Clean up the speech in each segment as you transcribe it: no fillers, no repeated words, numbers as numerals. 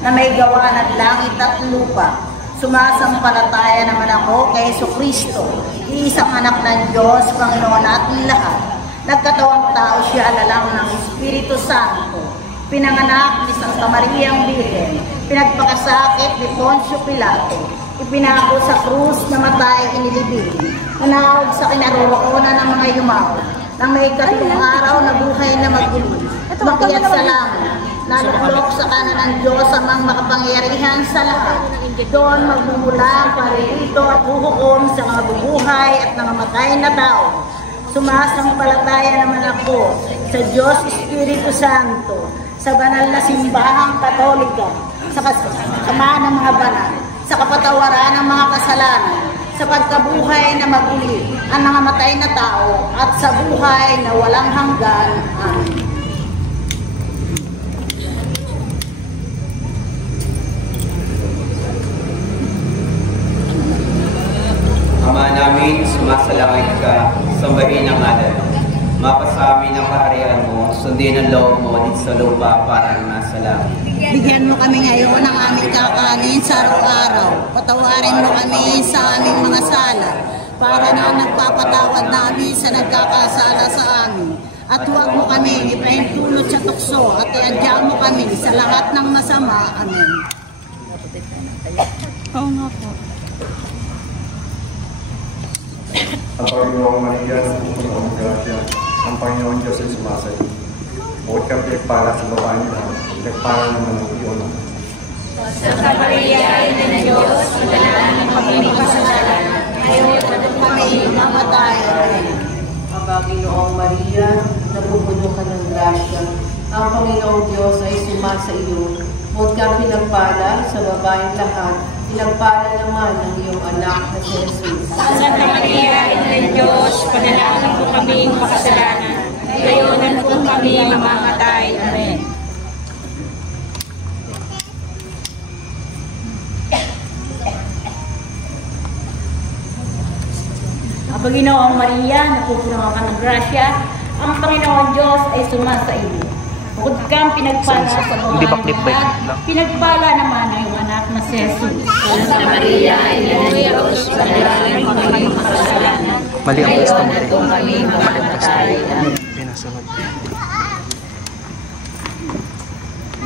na may gawa ng langit at lupa. Sumasampalataya naman ako kay Jesucristo, iisang anak ng Diyos, Panginoon natin lahat. Nagkatawang tao siya alalang ng Espiritu Santo. Pinanganak ni Santa Mariang Birhen, pinagpakasakit ni Poncio Pilato, ipinako sa krus, namatay, inilibing, nanawag sa kinaroroonan ng mga yumaw, nang may ikatlong araw na buhay na maguli, umakyat sa langit, naluklok sa kanan ng Diyos ang mga makapangyarihan sa lahat. Doon magmumula ang paririto at huhukom sa mga bubuhay at nangamatay na tao. Sumasampalataya naman ako sa Diyos Espiritu Santo, sa banal na simbahang Katolika, sa kasama ng mga banal, sa kapatawaran ng mga kasalanan, sa pagkabuhay na maguli ang nangamatay na tao, at sa buhay na walang hanggan. Amen. Ama namin, sumasalangit ka, sambahin ang ngalan mo. Mapasa amin ang kaharian mo, sundin ang loob mo dito sa lupa para nasa langit. Bigyan mo kami ngayon ng aming kakanin sa araw-araw. Patawarin mo kami sa aming mga sala, para na nagpapatawad namin sa nagkakasala sa amin. At huwag mo kami ipahintulot sa tukso, at iadya mo kami sa lahat ng masama. Amen. Oo nga po. Ang Panginoong Maria, puno ng grasya, ang Panginoon Diyos ay sumasayo. Bukod kang pinagpala sa babae niya, pinagpala naman ang iyong. Santa Maria, Ina ng Diyos, manalangin kami makasalanan, ngayon at kami mamatay. Ang Panginoong Maria, napupuno ka ng grasya, ang Panginoong Diyos ay sumasa iyo. Bukod kang pinagpala sa babaeng lahat, pinagpala naman ang iyong anak na si Jesus. Santa Maria, Ina ng Diyos, panalangin po kami makasalanan, ngayon at kung kami mamamatay. Amen. Ang Panginoong Maria, napupuno ka ng grasya, ang Panginoong Diyos ay sumasa iyo. Bukod kang pinagpala sa babaeng lahat, pinagpala naman ang iyong anak na si Jesus. Santa Maria, Ina ng Diyos, panalangin po kami makasalanan, ngayon at kung kami mamamatay. Pinasunod.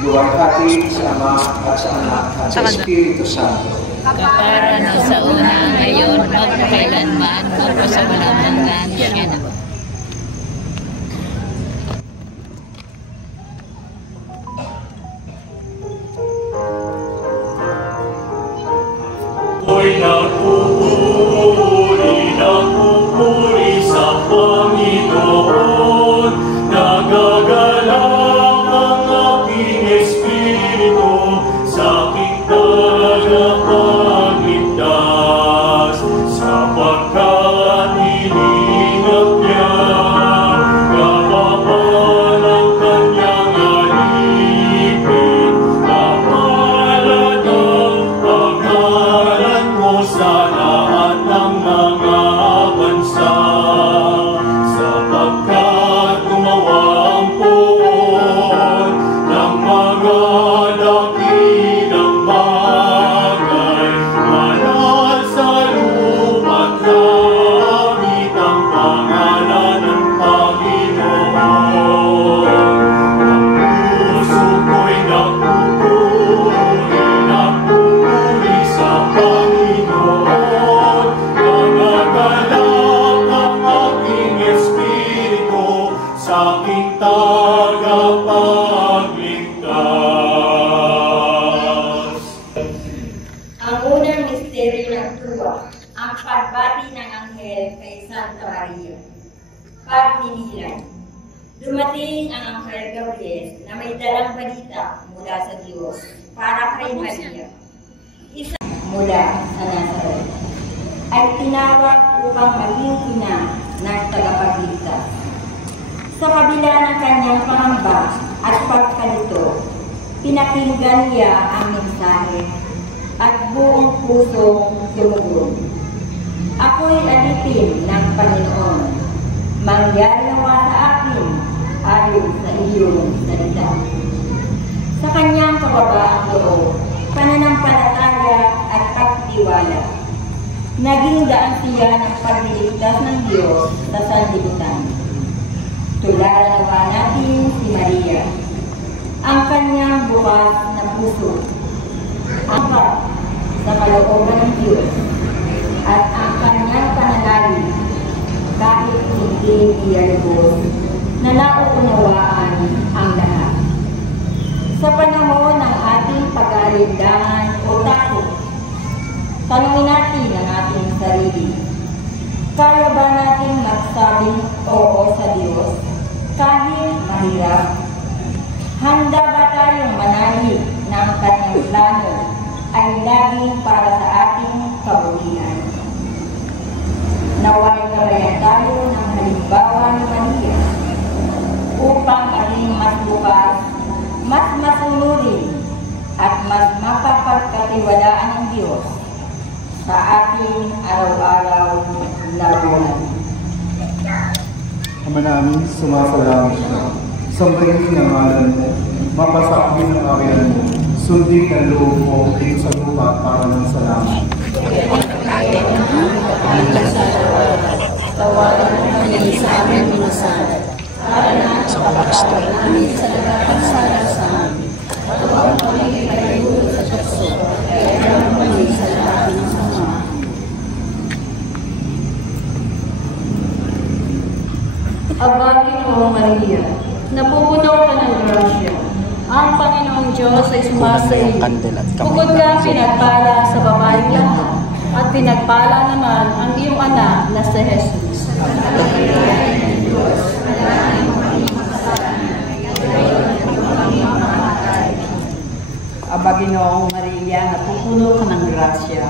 Luwalhati sa Ama at sa Anak at sa Espiritu Santo. Kapara na sa una, ngayon, magpakailanman, magpasamalangan, yan na. Nagpupuri sa Panginoon, nagagalak ang aking espiritu sa aking tagapagligtas, sapagkat hiningap niya kapapal ang kanyang alipin, kapalad ang pangalan mo sa lahat ng mga bansa, sapagkat gumawa ang poon ng mga dakilang bagay, manal sa lupa't langit ang pangalan ng Panginoon. Ang puso ko'y nagpupuri sa Panginoon, nagagalak ang aking espiritu sa aking tagapagligtas. Ang unang misteryo ng tuwa, ang pagbati ng anghel kay Santa Maria. Pagtinilan. Dumating ang anghel Gabriel na may dalang balita mula sa Diyos para kay Maria, isa mula sa Nazaret, ay tinawag upang maging ina ng tagapagligtas. Sa kabila ng kanyang pangamba at pagkalito, pinakinggan niya ang mensahe at buong pusong tumugon. Ako'y alipin ng Panginoon, mangyari nawa sa akin ayon sa iyong salita. Sa kanyang kababaang loob, pananampalataya at pagtiwala, naging daan siya ng pagliligtas ng Diyos sa sanlibutan. Tularan nawa natin si Maria, ang kanyang bukas na puso, ang sa kalooban ng Diyos, at ang kanyang panalangin, kahit hindi iyalubos, na nauunawaan ang lahat. Sa panahon ng ating pag-aalinlangan o takot, tanungin natin ang ating sarili. Kaya ba natin magsabing oo sa Diyos kahit mahirap? Handa ba tayong manalig na ang kanyang plano ay laging para sa ating kabutihan? Naway gabayan tayo ng halimbawa ni Maria upang maging mas bukas, mas masunurin at mas mapapagkatiwalaan ng Diyos sa ating araw-araw na buhay. Ama namin, sumasalangit ka. Sambahin ang ngalan mo, mapasakmin ang ariyan mo, sundin ang loob mo dito sa lupa para ng salamat. Tawagan mo kami sa aming minasal, para na sa pagpastol namin sa nagkapagsala sa amin. Tawagan kami kayo sa Diyos, kaya kami sa lahat ng sama. Aba, Ginoong Maria, napupuno ka ng grasya. Ang Panginoong Diyos ay sumasa iyo. Bukod ka pinagpala sa babaeng lahat, at pinagpala naman ang iyong anak na si Jesus. Aba, Ginoong Maria, napupuno ka ng grasya.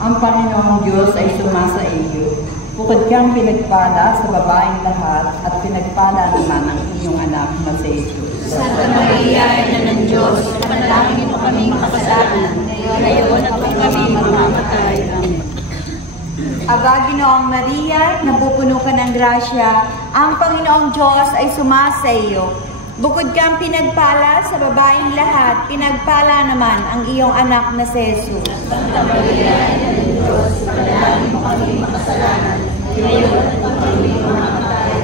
Ang Panginoong Diyos ay sumasa iyo. Bukod kang pinagpala sa babaeng lahat, at pinagpala naman ang iyong anak na si Jesus. Santa Maria, Ina ng Diyos, panalangin mo kami makasalanan, ngayon at kung kami mamamatay. Amen. Aba, Ginoong Maria, napupuno ka ng grasya. Ang Panginoong Diyos ay sumasa iyo. Bukod kang pinagpala sa babaeng lahat, pinagpala naman ang iyong anak na si Jesus. Santa Maria, Ina ng Diyos, panalangin mo kami makasalanan, ngayon at kung kami mamamatay.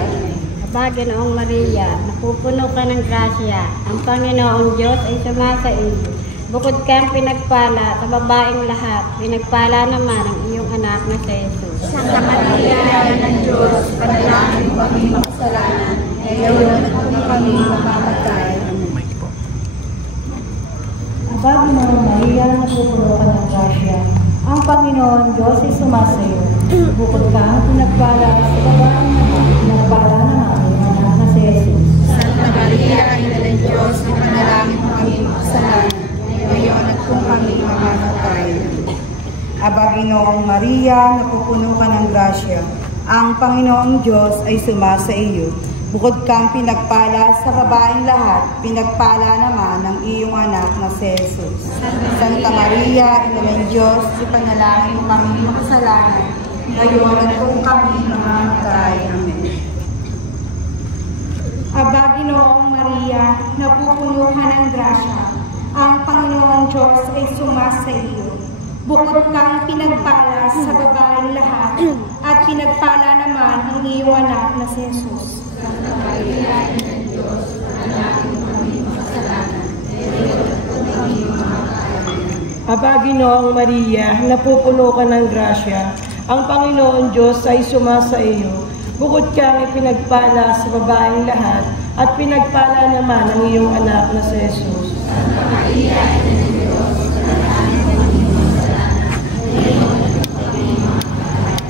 Aba, Ginoong Maria, napupuno ka ng grasya. Ang Panginoong Diyos ay sumasa iyo. Bukod kang pinagpala sa babaeng lahat, pinagpala naman ang iyong anak na si Jesus. Santa Maria, Ina ng Diyos, panalangin mo kami makasalanan, ngayon at kung kami mamamatay. Aba, Ginoong Maria, napupuno ka ng grasya. Ang Panginoon Diyos ay sumasa iyo. Bukod kang pinagpala sa babaeng lahat, pinagpala naman ang iyong anak na si Jesus. Santa Maria, Ina ng Diyos, panalangin mo kami makasalanan, ngayon at kung kami mamamatay. Aba, Ginoong Maria, napupuno ka ng grasya. Ang Panginoong Diyos ay sumasa iyo. Bukod kang pinagpala sa babaeng lahat, pinagpala naman ang iyong anak na si Jesus. Santa Maria, Ina ng Diyos, ipanalangin mo kami makasalanan, ngayon at kung kami mamamatay. Amen. Aba, Ginoong Maria, napupuno ka ng grasya. Ang Panginoong Diyos ay sumasa iyo. Bukod kang pinagpala sa babaeng lahat, at pinagpala naman ang iyong anak na si Jesus. Santa Maria, Ina ng Diyos, panalangin mo kami makasalanan, ngayon at kung kami mamamatay. Aba, Ginoong Maria, napupuno ka ng grasya. Ang Panginoon Diyos ay sumasa iyo. Bukod kang ipinagpala sa babaeng lahat, at pinagpala naman ang iyong anak na si Jesus. Santa Maria, Ina ng Diyos, panalangin mo kami makasalanan, ngayon at kung kami mamamatay.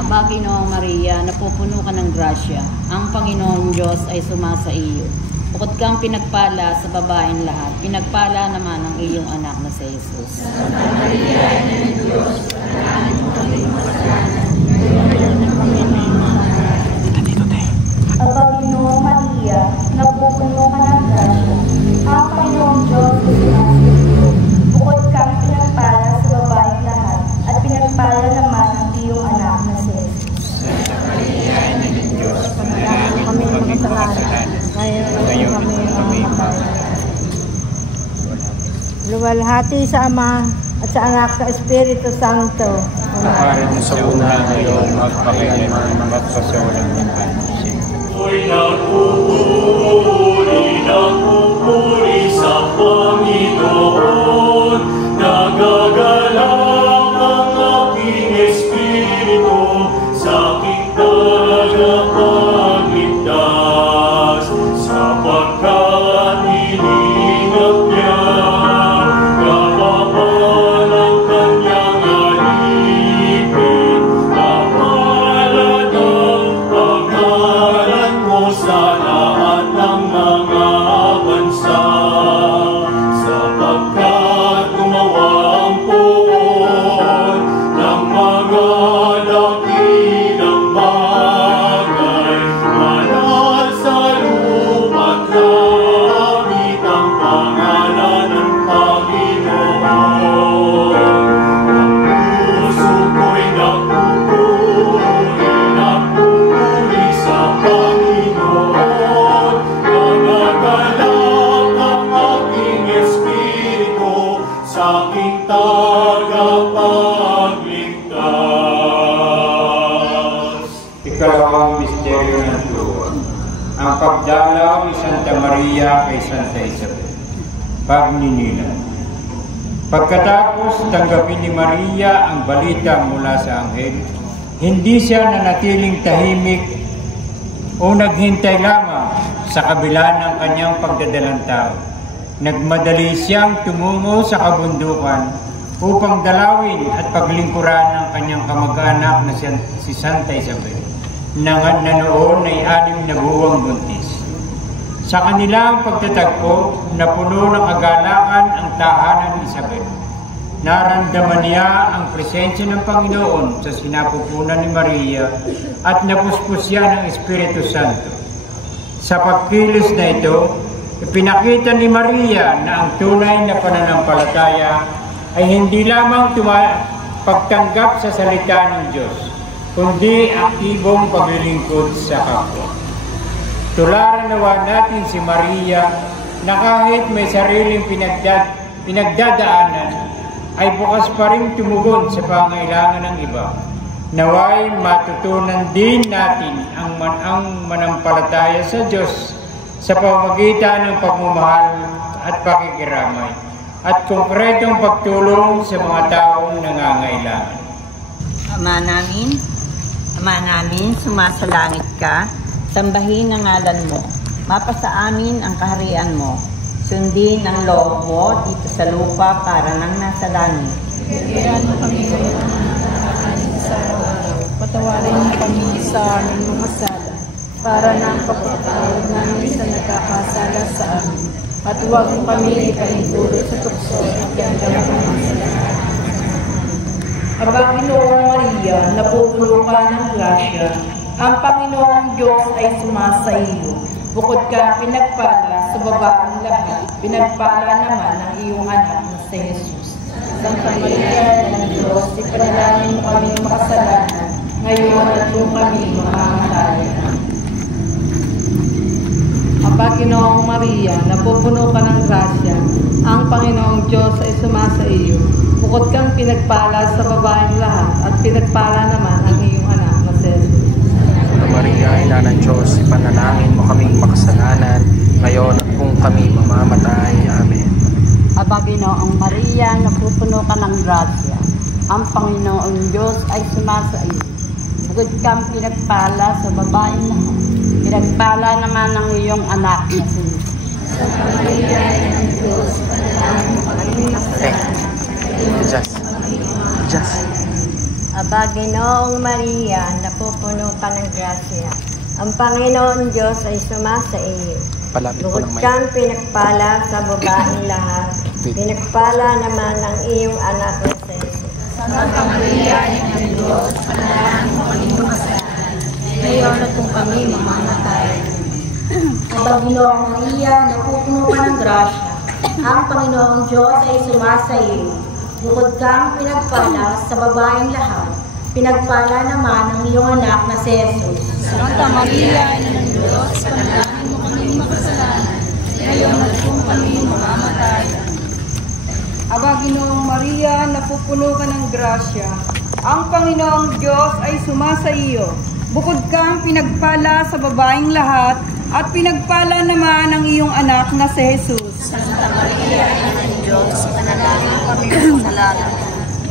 Aba, Ginoong Maria, napupuno ka ng grasya. Ang Panginoong Diyos ay sumasa iyo. Bukod kang pinagpala sa babaeng lahat, pinagpala naman ang iyong anak na si Jesus. Santa Maria, Ina ng Diyos, panalangin mo kami makasalanan, ngayon at kung kami mamamatay. Aba, Ginoong Maria, napupuno ka ng grasya. Ang Panginoong Diyos ay sumasa iyo. Bukod kang pinagpala sa babaeng lahat, at pinagpala naman ang iyong anak na si Jesus. Santa Maria, Ina ng Diyos, panalangin mo kami makasalanan, ngayon at kung kami mamamatay. Luwalhati sa Ama at sa Anak sa Espiritu Santo. Amen. Sa una ngayon, magpakailanman, magpasawalan ng pansin. Ako'y nagpupuri sa Panginoon, nagagalak ang aking espiritu sa aking tagapagligtas, sapagkat hiningap niya kapapal ang kanyang alipin, kapalad ang pangalan mo sa lahat ng mga bansa, sapagkat gumawa ang poon ng mga dakilang bagay, manal sa lupa't langit ang pangalan ng Panginoon. Ang puso ko'y nagpupuri sa Panginoon, nagagalak ang aking espiritu sa aking tagapagligtas. Ikalawang misteryo ng tuwa, ang pagdalaw ni Santa Maria kay Santa Isabel. Pagninilan. Pagkatapos tanggapin ni Maria ang balita mula sa anghel, hindi siya nanatiling tahimik o naghintay lamang sa kabila ng kanyang pagdadalang tao. Nagmadali siyang tumungo sa kabundukan upang dalawin at paglingkuran ng kanyang kamag-anak na si Santa Isabel, na noon ay 6 na buwang buntis. Sa kanilang pagtatagpo, napuno ng kagalakan ang tahanan ni Isabel. Naramdaman niya ang presensya ng Panginoon sa sinapupunan ni Maria at napuspos siya ng Espiritu Santo. Sa pagkilos na ito, ipinakita ni Maria na ang tunay na pananampalataya ay hindi lamang pagtanggap sa salita ng Diyos, kundi aktibong paglilingkod sa kapwa. Tularan nawa natin si Maria na kahit may sariling pinagdadaanan, ay bukas pa rin tumugon sa pangailangan ng iba. Naway matutunan din natin ang manampalataya sa Diyos sa pamamagitan ng pagmamahal at pakikiramay at konkretong pagtulong sa mga taong nangangailangan. Ama namin, sumasalangit ka, sambahin ang ngalan mo, mapasa amin ang kaharian mo, sundin ang loob mo dito sa lupa para nang nasa langit. Bigyan mo kami ngayon ng nakakain sa araw. Patawarin mo kami sa aming mga sala, para nang pagpapatawad namin sa nagkakasala sa amin. At huwag mo kami ipanitulot sa tukso at gandang pamasalaan. Aba, Ginoong Maria, napupuno ka ng grasya, ang Panginoong Diyos ay sumasa iyo. Bukod ka pinagpala sa babaeng lahat, pinagpala naman ang iyong anak na si Jesus. Santa Maria ng Diyos, ipanalangin mo kami makasalanan, ngayon at kung kami mamamatay. Aba, Ginoong Maria, napupuno ka ng grasya, ang Panginoong Diyos ay sumasa iyo. Bukod kang pinagpala sa babaeng lahat, at pinagpala naman ang iyong anak na si Jesus. Santa Maria, Ina ng Diyos, ipanalangin mo kaming makasalanan, ngayon at kung kami mamamatay. Amen. Aba, Ginoong Maria, napupuno ka ng grasya, ang Panginoong Diyos ay sumasa iyo. Bukod kang pinagpala sa babaeng lahat, pinagpala naman ang iyong anak na si Jesus. Santa Maria, Ina ng Diyos, ipanalangin mo kaming makasalanan. Aba, Ginoong Maria, napupuno ka ng grasya, ang Panginoon Diyos ay sumasa iyo. Bukod kang pinagpala sa babaeng lahat, pinagpala naman ang iyong anak na si Jesus. Santa Maria, Ina ng Diyos, panalangin mo kaming makasalanan, ngayon at kung kami mamamatay. Aba, Ginoong Maria, napupuno ka ng grasya, ang Panginoong Diyos ay sumasa iyo. Bukod kang pinagpala sa babaeng lahat, pinagpala naman ang iyong anak na si Jesus. Santa Maria, Ina ng Diyos, panalangin mo kaming makasalanan, ngayon at kung kami mamamatay. Aba, Ginoong Maria, napupuno ka ng grasya. Ang Panginoong Diyos ay sumasa iyo. Bukod kang pinagpala sa babaeng lahat, at pinagpala naman ang iyong anak na si Jesus. Santa Maria, Ina ng Diyos, panalangin kami ng kasalanan.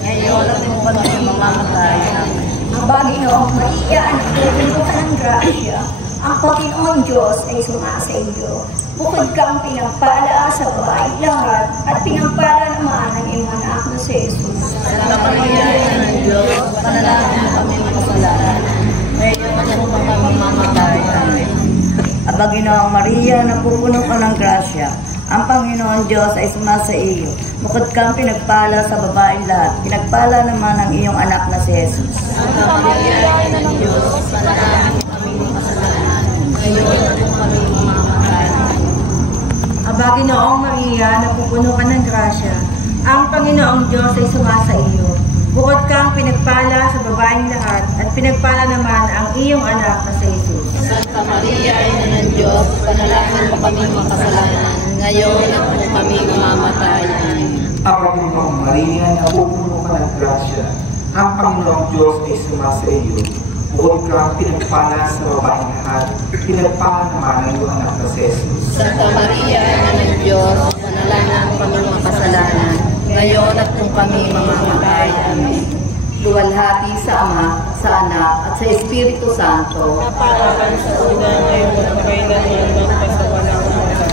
Ngayon at kung kami mamamatay. Amen. Aba, Ginoong Maria, napupuno ka ng grasya. Ang Panginoong Diyos ay sumasa iyo. Bukod kang pinagpala sa babaeng lahat, at pinagpala naman ang iyong anak na si Jesus. Santa Maria, Ina ng Diyos, panalangin kami ng kasalanan. Ngayon at kung kami mamamatay. Amen. Aba, Ginoong Maria, napupuno ka ng grasya. Ang Panginoon Diyos ay sumasa iyo. Bukod kang pinagpala sa babaeng lahat, pinagpala naman ang iyong anak na si Jesus. Santa Maria, Ina ng Diyos, panalangin kami ng kasalanan. Ngayon at kung kami mamamatay. Aba, Ginoong Maria, napupuno ka ng grasya. Ang Panginoong Diyos ay sumasa iyo. Bukod kang pinagpala sa babaeng lahat, at pinagpala naman ang iyong anak na si Jesus. Santa Maria, Ina ng Diyos, panalangin mo kami makasalanan, ngayon at kung kami mamamatay. Aba, Ginoong Maria, napupuno ka ng grasya. Ang Panginoong Diyos ay sumasa iyo. Bukod kang pinagpala sa babaeng lahat, pinagpala naman ang iyong anak na si Jesus. Santa Maria, Ina ng Diyos, panalangin mo kami makasalanan, ngayon at kung kami mamamatay. Amen. Luwalhati sa Ama, sa Anak, at sa Espiritu Santo. Napakan sa una, ngayon at kailanman magpasawalang hanggan.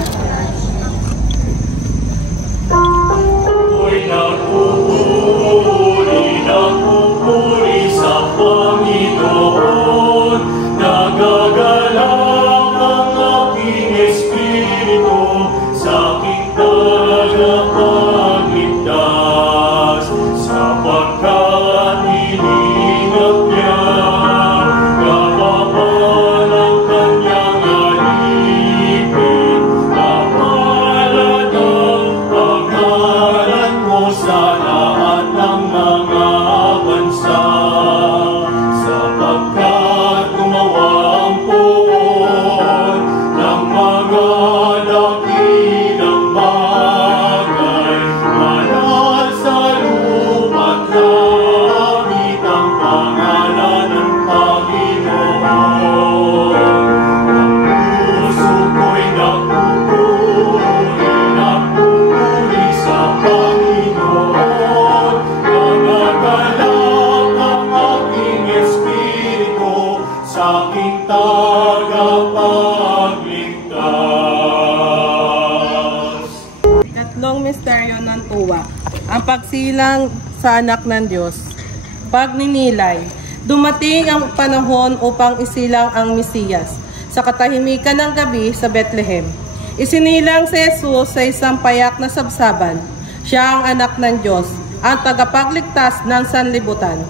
Nagpupuri sa Panginoon, nagagalak ang aking espiritu sa aking tagapagligtas, sapagkat hiningap niya kapapan ang kanyang alipin. Mapalad ang pangalan mo sa lahat ng mga bansa, sapagkat gumawa ang poon ng mga dakilang bagay. Manal sa lupa't langit ang pangalan ng Panginoon. Ang puso ko'y nagpupuri sa Panginoon. Nagagalak ang aking espiritu sa aking tagapagligtas. Ikatlong misteryo ng tuwa, ang pagsilang sa anak ng Diyos. Pagninilay, dumating ang panahon upang isilang ang Mesiyas sa katahimikan ng gabi sa Bethlehem. Isinilang si Jesus sa isang payak na sabsaban. Siya ang anak ng Diyos, ang tagapagligtas ng sanlibutan.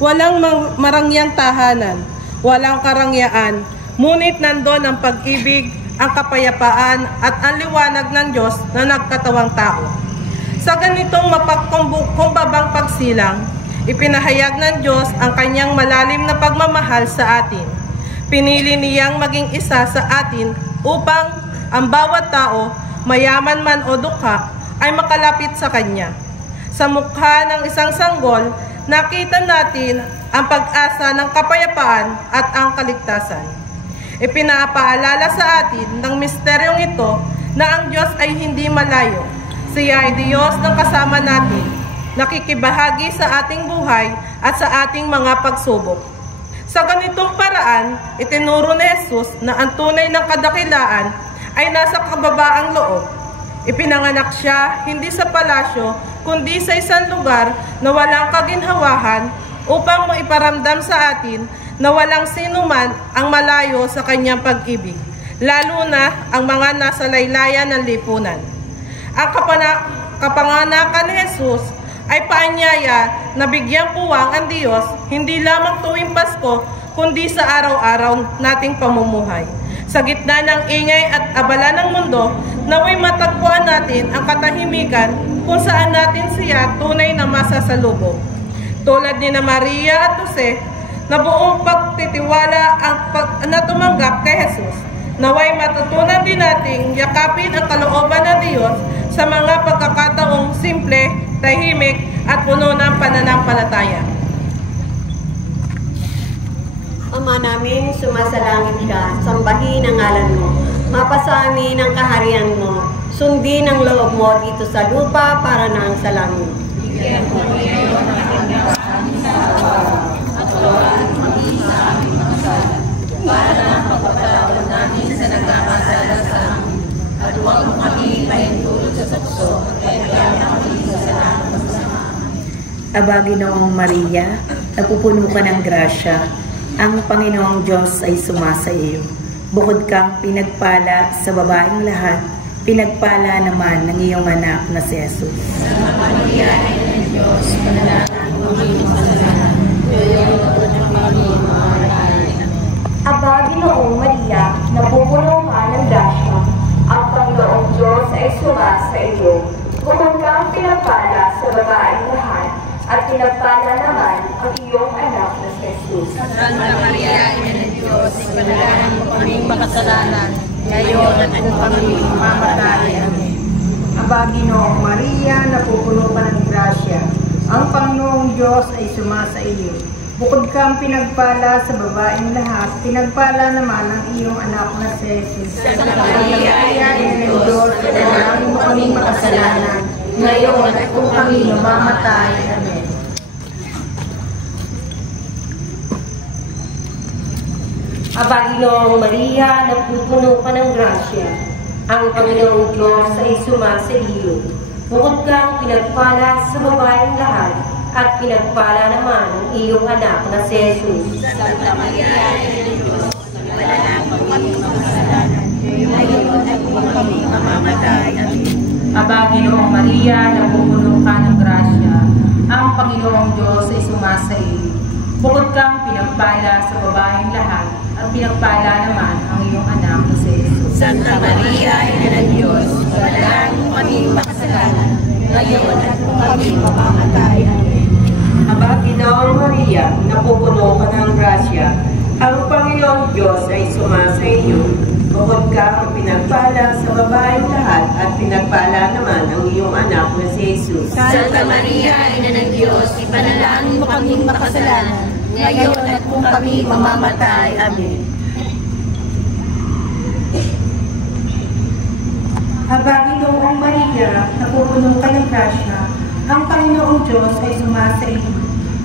Walang marangyang tahanan, walang karangyaan, ngunit nandun ang pag-ibig, ang kapayapaan at ang liwanag ng Diyos na nagkatawang tao. Sa ganitong mapagkumbabang pagsilang, ipinahayag ng Diyos ang kanyang malalim na pagmamahal sa atin. Pinili niyang maging isa sa atin upang ang bawat tao, mayaman man o dukha, ay makalapit sa Kanya. Sa mukha ng isang sanggol, nakita natin ang pag-asa ng kapayapaan at ang kaligtasan. Ipinapaalala sa atin ng misteryong ito na ang Diyos ay hindi malayo. Siya ay Diyos ng kasama natin, nakikibahagi sa ating buhay at sa ating mga pagsubok. Sa ganitong paraan, itinuro ni Jesus na ang tunay ng kadakilaan ay nasa kababaang loob. Ipinanganak siya hindi sa palasyo, kundi sa isang lugar na walang kaginhawahan upang maiparamdam sa atin na walang sinuman ang malayo sa kanyang pag-ibig, lalo na ang mga nasa laylayan ng lipunan. Ang kapanganakan ni Jesus ay paanyaya na bigyang puwang ang Diyos hindi lamang tuwing Pasko, kundi sa araw-araw nating pamumuhay. Sa gitna ng ingay at abala ng mundo, naway matagpuan natin ang katahimikan kung saan natin siya tunay na masasalubong. Tulad ni na Maria at Jose, na buong pagtitiwala na tumanggap kay Jesus, naway matutunan din nating yakapin ang kalooban ng Diyos sa mga pagkakataong simple, tahimik at puno ng pananampalataya. Ama namin, sumasalangit ka, sambahin ang ngalan mo. Mapasa amin ang kaharian mo. Sundin ang loob mo dito sa lupa para nang sa langit. Para pagpapatawad namin sa nagkakasala sa amin. At huwag mo kami pahintulot sa tukso, kaya kami sa salamat sa Aba, Ginoong Maria, napupuno ka ng grasya. Ang Panginoong Diyos ay sumasa iyo. Bukod kang pinagpala sa babaeng lahat, pinagpala naman ng iyong anak na si Jesus. Santa Maria, Ina ng Diyos, panalangin mo kami makasalanan, ngayon at kami mamamatay. Aba, Ginoong Maria, napupuno ka ng grasya. Ang Panginoong Diyos ay sumasa iyo. Bukod kang pinagpala sa babaeng lahat, at pinagpala naman ang iyong anak na si Jesus. Santa Maria, Ina ng Diyos, panalangin mo kaming makasalanan, ngayon at kung kami mamamatay. Amen. Aba, Ginoong Maria, napupuno ka ng grasya. Ang Panginoong Diyos ay sumasa iyo. Bukod kang pinagpala sa babaeng lahat, pinagpala naman ang iyong anak na si Jesus. Santa Maria, Ina ng Diyos, panalangin mo kaming makasalanan, ngayon at kung kami mamamatay. Amen. Aba, Ginoong Maria, napupuno ka ng grasya. Ang Panginoong Diyos ay sumasa iyo. Bukod kang pinagpala sa babaeng lahat, at pinagpala naman ang iyong anak na si Jesus. Santa Maria, Ina ng Diyos, panalangin mo kaming makasalanan, ngayon at kung kami mamamatay. Amen. Aba, Ginoong Maria, napupuno ka ng grasya. Ang Panginoong Diyos ay sumasa iyo. Bukod kang pinagpala sa babaeng lahat, at pinagpala naman ang iyong anak na si Jesus. Santa Maria, Ina ng Diyos, panalangin mo kaming makasalanan, ngayon at kung kami mamamatay. Amen. Aba, Ginoong Maria, napupuno ka ng grasya. Ang Panginoong Diyos ay sumasa iyo. Bukod kang pinagpala sa babaeng lahat, at pinagpala naman ang iyong anak na si Jesus. Santa Maria, Ina ng Diyos, ipanalangin mo kaming makasalanan, ngayon at kung kami mamamatay. Amen. Aba, Ginoong Maria, napupuno ka ng grasya. Ang Panginoong Diyos ay sumasa iyo.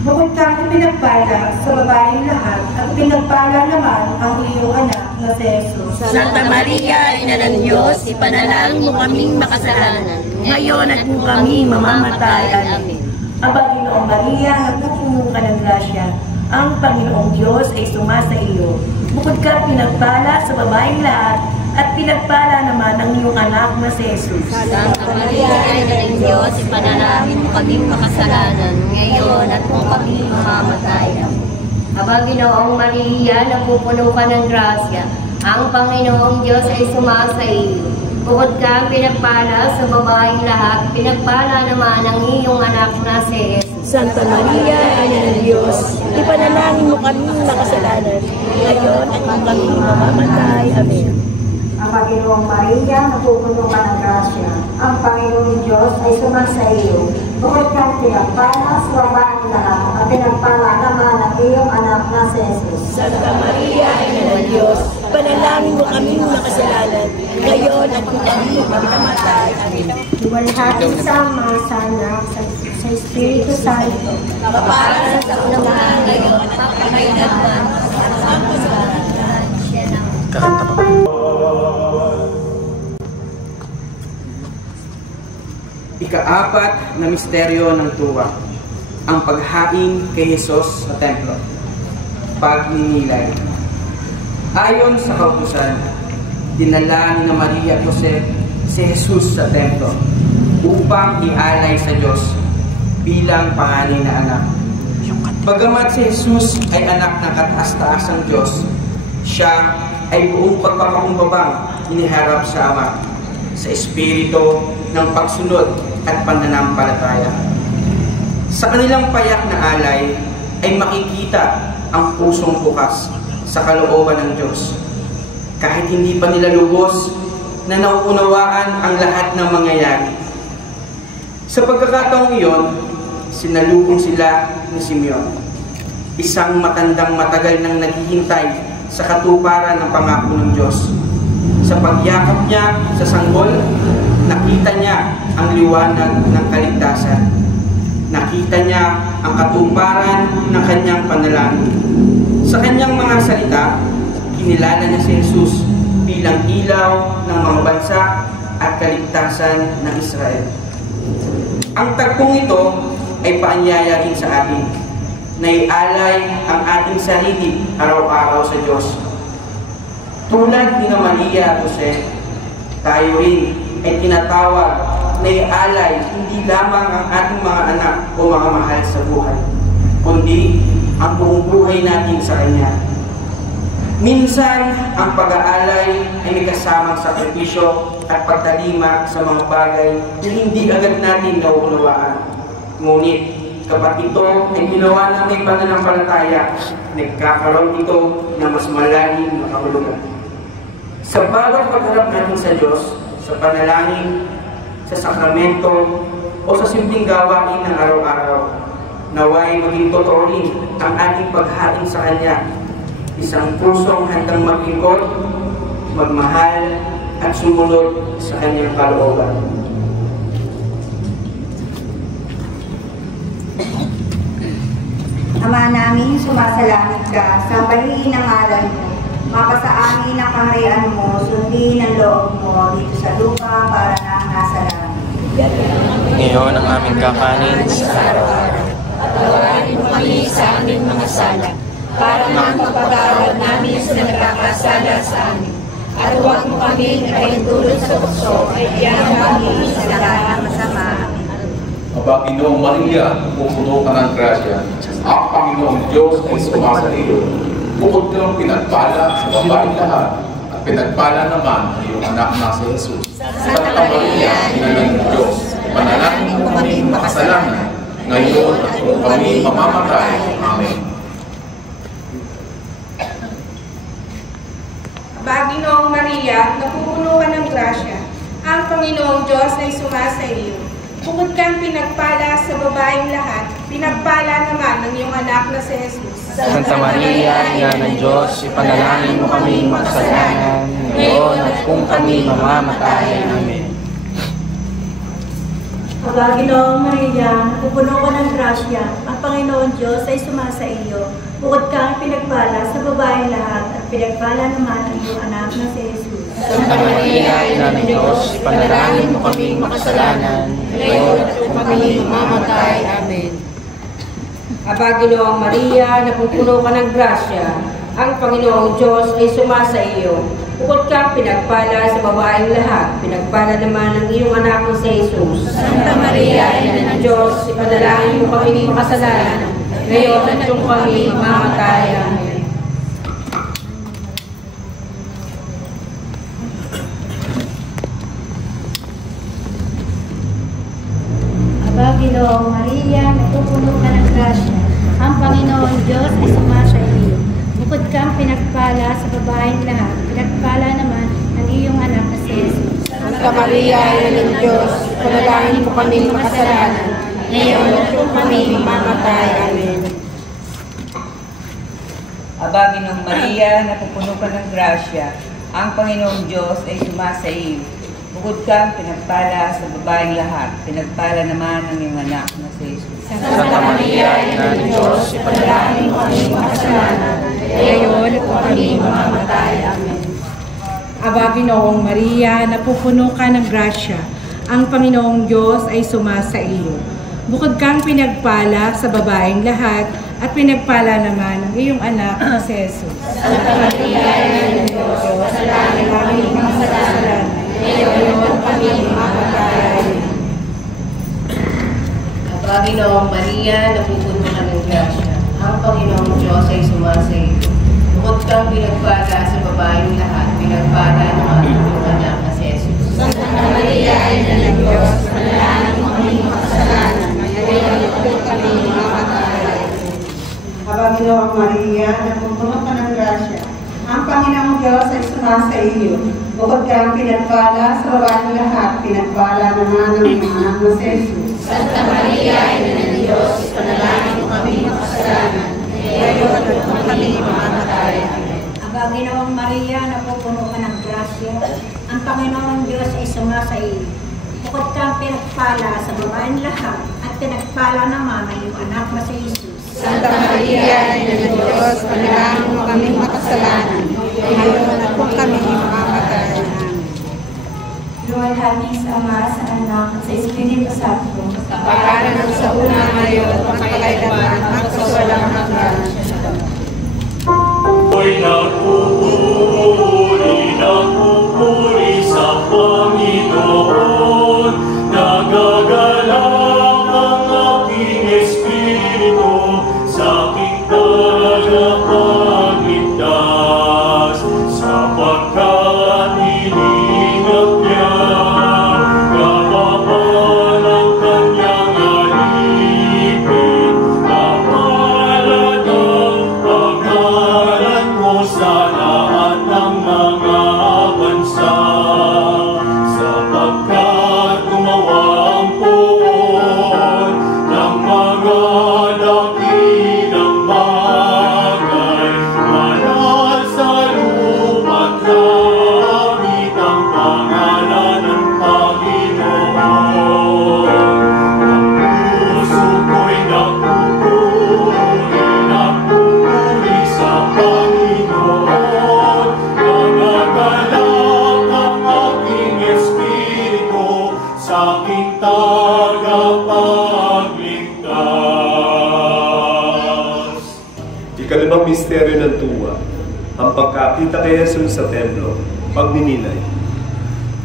Bukod kang pinagpala sa babaeng lahat, at pinagpala naman ang iyong anak na si Jesus. Santa Maria, Ina ng Diyos, ipanalangin mo kaming makasalanan, ngayon at kung kami mamamatay. Amen. Aba, Ginoong Maria, napupuno ka ng grasya. Ang Panginoong Diyos ay sumasa iyo. Bukod kang pinagpala sa babaeng lahat, at pinagpala naman ang iyong anak na si Jesus. Santa Maria, Ina ng Diyos, ipanalangin mo kaming makasalanan, ngayon at kung kami mamamatay. Aba, Ginoong Maria, napupuno ka ng grasya. Ang Panginoong Diyos ay sumasa iyo. Bukod kang pinagpala sa babaeng lahat, pinagpala naman ang iyong anak na si Jesus. Santa Maria, Ina ng Diyos, ipanalangin mo kaming makasalanan, ngayon at kung kami mamamatay. Amen. Aba, Ginoong Maria, napupuno ka ng grasya. Ang Panginoong Diyos ay sumasa iyo. Bukod kang pinagpala sa babaeng lahat, at pinagpala naman ang iyong anak na si Jesus. Santa Maria, Ina ng Diyos, panalangin mo kaming makasalanan, ngayon at kung kami mamamatay. Amen. Luwalhati sa Ama, sa Anak, sa Espiritu Santo, kapara sa unahan ngayon at pagkakailanman sa pagkakailanman siya ng Ika-apat na misteryo ng tuwa, ang paghain kay Jesus sa templo, pagninilay. Ayon sa kautusan, dinala ni Maria at Jose si Jesus sa templo upang ialay sa Diyos bilang panganay na anak. Bagamat si Jesus ay anak ng kataas-taasang Diyos, siya ay buong pagpapakumbabang iniharap sa Ama sa espiritu ng pagsunod at pananampalataya. Sa kanilang payak na alay ay makikita ang pusong bukas sa kalooban ng Diyos. Kahit hindi pa nila lubos na nauunawaan ang lahat ng mangyayari. Sa pagkakataong iyon, sinalubong sila ni Simeon, isang matandang matagal nang naghihintay sa katuparan ng pangako ng Diyos. Sa pagyakap niya sa sanggol, nakita niya ang liwanag ng kaligtasan. Nakita niya ang katuparan ng kanyang panalangin. Sa kanyang mga salita, kinilala niya si Jesus bilang ilaw ng mga bansa at kaligtasan ng Israel. Ang tagpong ito ay paanyaya din sa atin na ialay ang ating sarili araw-araw sa Diyos. Tulad ni Maria at Jose, tayo rin ay tinatawag na ialay hindi lamang ang ating mga anak o mga mahal sa buhay, kundi ang buong buhay natin sa Kanya. Minsan, ang pag-aalay ay may kasamang sakripisyo at pagtalima sa mga bagay na hindi agad natin nauunawaan. Ngunit, kapag ito ay ginawa ng may pananampalataya, nagkakaroon ito ng mas malalim na kahulugan. Sa bawat pagharap natin sa Diyos, sa panalangin, sa sakramento, o sa simpleng gawain ng araw-araw, naway maging totoo rin ang ating paghain sa Kanya, isang pusong handang maglingkod, magmahal, at sumunod sa Kanyang kalooban. Ama namin, sumasalangit ka, sambahin ang ngalan mo, mapasa amin ang kaharian mo, sundin ang loob mo dito sa lupa para na nasa langit. Ngayon ang aming kakanin sa araw-araw. Patawarin mo kami sa aming mga sala, para mapagpatawad namin sa nagkakasala sa amin. At huwag mo kami ipahintulot sa tukso, ay iyan kami sa lahat ng masama. Aba, Ginoong Maria, pupuno ka ng grasya, ang Panginoong Diyos ay sumasa iyo. Bukod kang pinagpala sa babaeng lahat, at pinagpala naman ang iyong anak na si Jesus. Santa Maria, Ina ng Diyos, manalangin mo kami makasalanan, ngayon at kung kami mamamatay. Amen. Panginoong Maria, napupuno ka ng grasya. Ang Panginoong Diyos ay sumasa iyo. Bukod kang pinagpala sa babaeng lahat, pinagpala naman ng iyong anak na si Jesus. Santa Maria, Ina ng Diyos, ipanalangin mo kami makasalanan, ngayon at kung kami mamamatay. Amen. Panginoong Maria, napupuno ka ng grasya. Ang Panginoong Diyos ay sumasa iyo. Bukod kang pinagpala sa babaeng lahat, at pinagpala naman ang iyong anak na si Jesus. Santa Maria, Ina ng Diyos, ipanalangin mo kami makasalanan, ngayon at kung kami mamamatay. Amen. Aba, Ginoong Maria, napupuno ka ng grasya. Ang Panginoong Diyos ay sumasa iyo. Bukod kang pinagpala sa babaeng lahat, pinagpala naman ang iyong anak na si Jesus. Santa Maria, Ina ng Diyos, ipanalangin mo kami makasalanan, ngayon at kung kami mamamatay. Amen. Aba, Ginoong Maria, napupuno ka ng grasya. Ang Panginoong Diyos ay sumasa iyo. Bukod kang pinagpala sa babaeng lahat, pinagpala naman ang iyong anak na si Jesus. Santa Maria, Ina ng Diyos, panalangin mo kami makasalanan, ngayon at kung kami mamamatay. Amen. Aba, Ginoong Maria, napupuno ka ng grasya. Ang Panginoong Diyos ay sumasa iyo. Bukod kang pinagpala sa babaeng lahat, pinagpala naman ang iyong anak na si Jesus. Santa Maria, Ina ng Diyos, ipanalangin mo kami makasalanan, ngayon at kung kami mamamatay. Amen. Aba, Ginoong Maria, napupuno ka ng grasya. Ang Panginoong Diyos ay sumasa iyo. Bukod kang pinagpala sa babaeng lahat, at pinagpala naman ang iyong anak na si Jesus. Santa Maria, Ina ng Diyos, ipanalangin mo kami makasalanan, ngayon at kami mamamatay. Aba, Ginoong Maria, napupuno ka ng grasya. Ang Panginoong Diyos ay sumasa iyo. Bukod kang pinagpala sa babaeng lahat, pinagpala naman ang iyong anak na si Jesus. Santa Maria, Ina ng Diyos, ipanalangin mo kami makasalanan, ngayon at kung kami mamamatay. Aba, Ginoong Maria, napupuno ka ng grasya. Ang Panginoong Diyos ay sumasa iyo. Bukod kang pinagpala sa babaeng lahat, pinagpala naman ng iyong anak na si Jesus. Santa Maria, Ina ng Diyos, ipanalangin mo kami makasalanan, ngayon at kung kami mamamatay. Aba, Ginoong Maria, napupuno ka ng grasya, ang Panginoong Diyos ay sumasa iyo. Bukod kang pinagpala sa babaeng lahat, at pinagpala naman ang iyong anak na si Jesus. Santa Maria, Ina ng Diyos, panalangin mo kami makasalanan, ngayon at kung kami mamamatay. Luwalhati sa Ama, sa Anak, at sa Espiritu Santo. Pagkaran ng sa una ngayon at magpakailanman at sa walang hanggan. Ako'y nakupuri sa Panginoon, nagagalak ang aking espiritu sa aking tagapagligtas, sapagkat hiningap niya kapapal ang kanyang alipin, kapalad ang pangalan mo sa lahat ng mga bansa, sapagkat gumawa ang poon ng mga dakilang bagay, manal sa lupa't langit ang pangalan ng Panginoon. Ang puso ko'y nakupuri sa Panginoon, nagagalak ang aking espiritu sa aking tagapagligtas. Ikalimang misteryo ng tuwa, ang pagkakita kay Jesus sa templo, pagninilay.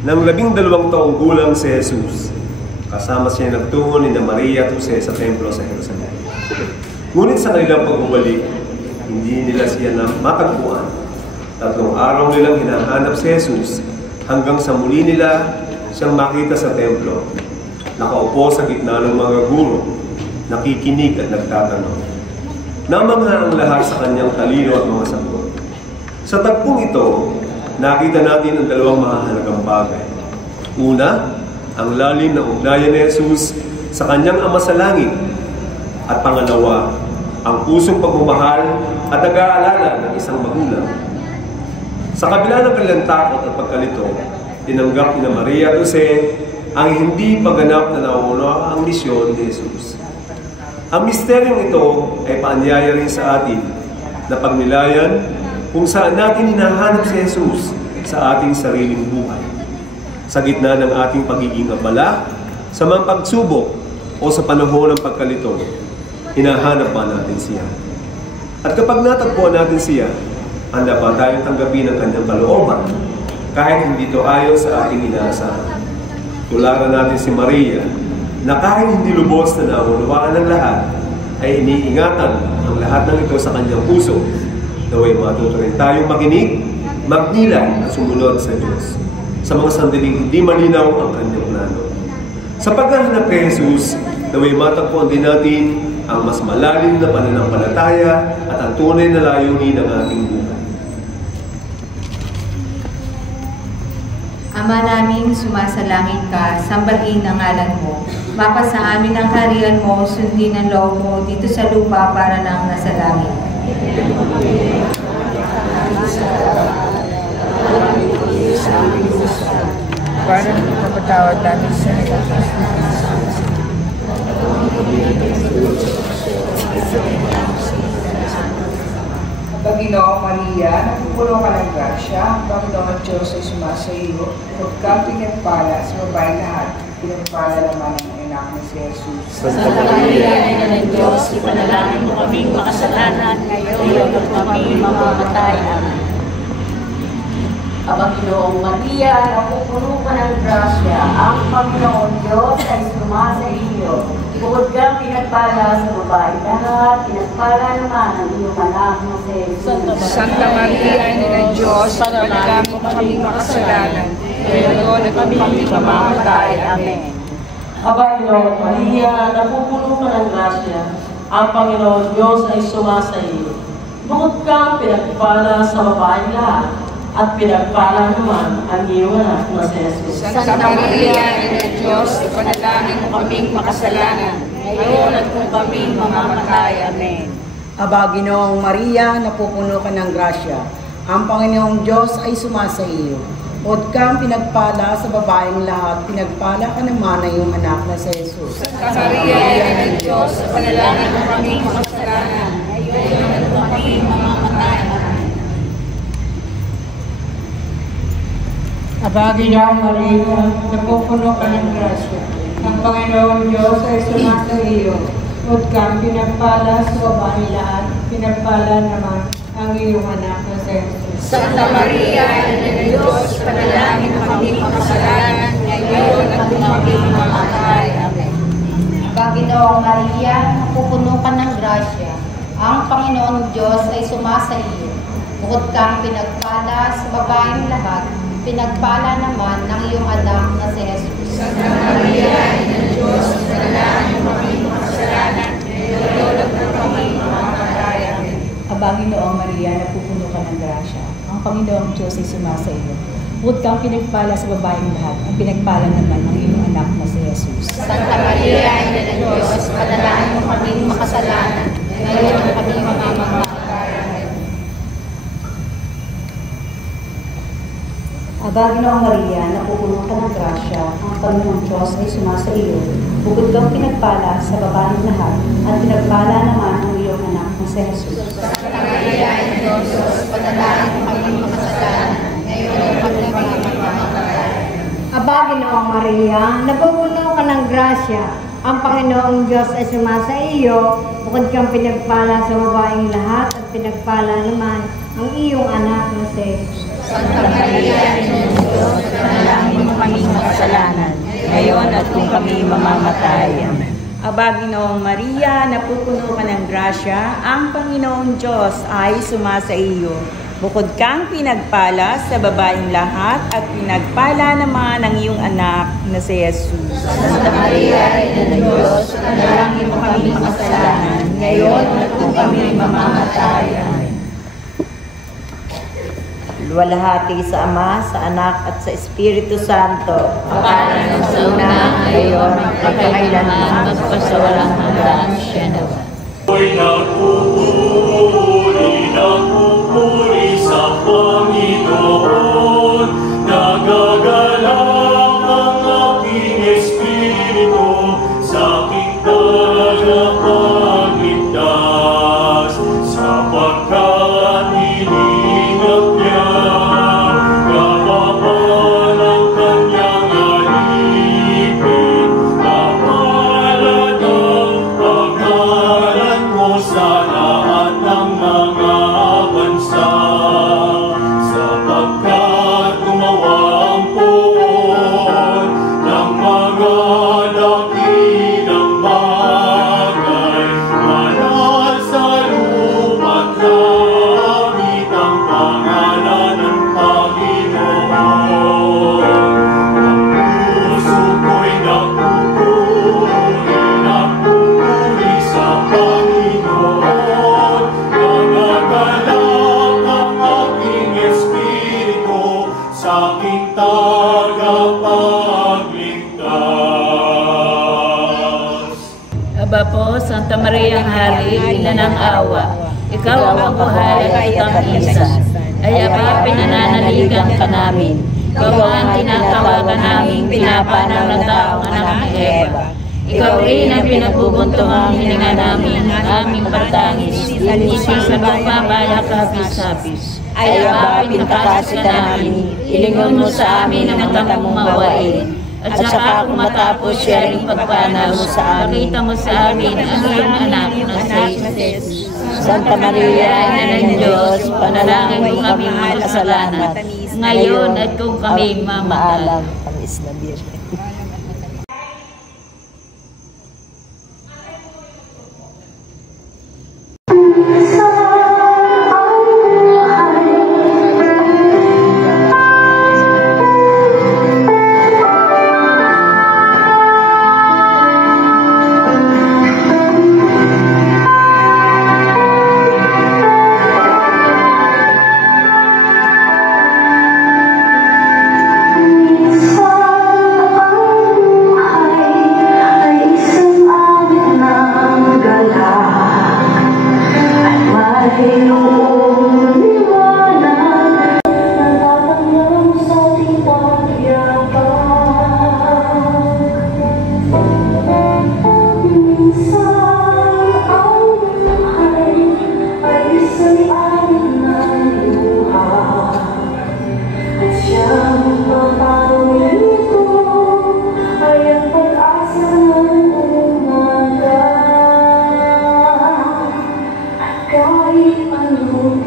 Nang 12 taong gulang si Jesus, kasama siya nagtungo ni Maria at Jose sa templo sa Jerusalem. Ngunit sa kanilang pagbabalik, hindi nila siya na matagpuan. 3 araw nilang hinahanap si Jesus hanggang sa muli nila siyang makita sa templo. Nakaupo sa gitna ng mga guro, nakikinig at nagtatanong. Namangha ang lahat sa kanyang talino at mga sagot. Sa tagpong ito, nakita natin ang dalawang mahahalagang bagay. Una, ang lalim na ugnayan ni Jesus sa kanyang Ama sa langit. At pangalawa, ang pusong pagmamahal at nag-aalala ng isang magulang. Sa kabila ng kanilang takot at pagkalito, tinanggap ni Maria at Jose ang hindi pagganap na nauuna ang misyon ni Jesus. Ang misteryong ito ay paanyaya rin sa atin na pagnilayan kung saan natin hinahanap si Jesus sa ating sariling buhay. Sa gitna ng ating pagiging abala, sa mga pagsubok o sa panahon ng pagkalito, hinahanap ba natin siya? At kapag natagpuan natin siya, handa ba tayong tanggapin ang kanyang kalooban kahit hindi ito ayon sa ating inaasahan? Tularan natin si Maria na kahit hindi lubos na naunawaan ng lahat, ay iniingatan ang lahat ng ito sa kanyang puso. Naway matuto rin tayong makinig, magnilay at sumunod sa Diyos sa mga sandaling hindi malinaw ang kanyang plano. Sa paghahanap kay Jesus, naway matagpuan din natin ang mas malalim na pananampalataya at ang tunay na layunin ng ating buhay. Ama namin, sumasalangit ka, sambahin ang ngalan mo. Mapasa amin ang harian mo, sundin ang loob mo dito sa lupa para nang nasa langit. Para magpapatawad namin sa Panginoong Maria, napupuno ka ng grasya, ang Panginoon Diyos ay sumasa iyo, huwag kang pinagpala sa babae lahat, pinagpala naman ang anak na si Jesus. Santa Maria, Ina ng Diyos, ipanalangin mo kaming makasalanan, ngayon at kami mamamatay. Amen. Panginoong Maria, napupuno ka ng grasya, ang Panginoon Diyos ay sumasa iyo. Bukod kang pinagpala sa babae lahat, pinagpala naman ang iyong anak na si Jesus. Santa Maria, Ina ng Diyos, ipanalangin mo kaming makasalanan, ngayon at kami mamamatay. Amen. Panginoong Maria, napupuno ka ng grasya, ang Panginoon Diyos ay sumasa iyo. Bukod kang pinagpala sa babaeng lahat, at pinagpala naman ang iyong anak na si Jesus. Santa Maria, Ina ng Diyos, ipanalangin mo kaming makasalanan, ngayon at kung kami mamamatay. Amen. Aba, Ginoong Maria, napupuno ka ng grasya. Ang Panginoong Diyos ay sumasa iyo. Bukod kang pinagpala sa babaeng lahat, pinagpala ka naman ang iyong anak na si Jesus. Santa Maria, Ina ng Diyos, ipanalangin mo kaming makasalanan, ngayon at kung kami mamamatay. Aba, Ginoong Maria, napupuno ka ng grasya. Ang Panginoong Diyos ay sumasa iyo. Bukod kang pinagpala sa babaeng lahat, pinagpala naman ang iyong anak na si Jesus. Santa Maria, Ina ng Diyos, panalangin mo kaming makasalanan, ngayon at kung kami mamamatay. Amen. Aba, Ginoong Maria, napupuno ka ng grasya. Ang Panginoong Diyos ay sumasa iyo. Bukod kang pinagpala sa babaeng lahat, pinagpala naman ng iyong anak na si Jesus. Santa Maria, Ina ng Diyos, panalangin mo kaming makasalanan, ngayon at kung kami mamamatay. Amen. Aba, Ginoong Maria, napupuno ka ng grasya. Ang Panginoong Diyos ay sumasa iyo. Bukod kang pinagpala sa babaeng lahat, ang pinagpala naman ng iyong anak na si Jesus. Santa Maria, Ina ng Diyos, panalangin mo kaming makasalanan, ngayon at kami mamamatay. Amen. Aba, Ginoong Maria, napupuno ka ng grasya. Ang Panginoong Diyos ay sumasa iyo. Bukod kang pinagpala sa babaeng lahat, at pinagpala naman ang iyong anak na si Jesus. Santa Maria, Ina ng Diyos, panalangin mo kaming makasalanan, ngayon at kami mamamatay. Aba, Ginoong Maria, napupuno ka ng grasya. Ang Panginoong Diyos ay sumasa iyo. Bukod kang pinagpala sa babaeng lahat, at pinagpala naman ang iyong anak na si Jesus. Santa Maria, Ina ng Diyos, panalangin mo kaming makasalanan, ngayon at kung kami mamamatay. Amen. Aba, Ginoong Maria, napupuno ka ng grasya. Ang Panginoong Diyos ay sumasa iyo. Bukod kang pinagpala sa babaeng lahat, at pinagpala naman ang iyong anak na si Jesus. Santa Maria, Ina ng Diyos, panalangin mo kaming makasalanan, ngayon at kung kami mamamatay. Amen. Luwalhati sa Ama, sa Anak, at sa Espiritu Santo. Kapalan ng sa una, ngayon, magkakailanman, magpasawalang hanggan, siya naman. Ako'y nagpupuri sa Panginoon, nagagalak ang aking espiritu sa aking tagapagligtas, sapagkat hiningap niya kapapal ang kanyang alipin, kapalad ang pangalan mo sa lahat ng mga bansa, sapagkat gumawa ang poon ng mga dakilang bagay, manal sa lupa't langit ang pangalan ng Panginoon. Ang puso ko'y nagpupuri sa Panginoon, nagagalak ang aking espiritu sa aking tagapagligtas. Aba po, Santa Maria ang Hari, ina ng awa, ikaw ang buhay at ikang isa. Ay aba, pinananaligan ka namin. Ikaw ang tinatawagan namin, pinapanaw ng taong anak ni Eva. Ikaw rin ang pinagbubuntung ang hininga namin, aming patangis, inisip sa pagpapayak kapis-hapis. Ay aba, pinakakas ka namin, ilingon mo sa amin ang mata mong mawain. At saka kung matapos siya rin pagpanaw sa amin, pakita mo sa amin ang iyong anak na si Jesus. Santa Maria, Ina ng Diyos, panalangin mo kami mga kasalanan, ngayon at kung kami mamatay. Tamis na Birhen. kahit ano